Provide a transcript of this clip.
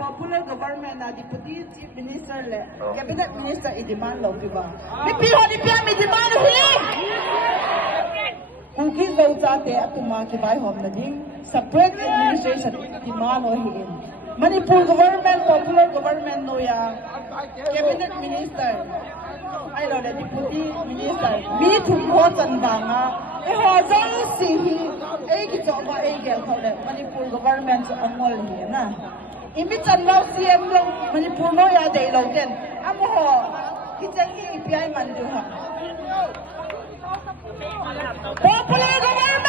Popular government na Deputy Chief Minister le, Cabinet Minister i-demand lo, diba? Nipiho may demand sila! Kuki daw sa ate at tumakibay hom na ding separate administration i-demand lo hiin. Manipur government, popular government no ya, Cabinet Minister, ay lo le, Deputy Minister, mi tumotan ba nga, jang sihi, ay kitoba ay gel ko le, Manipur government sa angol hiin na. Imit sa law siyem lang Manipur no ya day law din. Amo ho, kitang i-IPI man din ha. Popular government!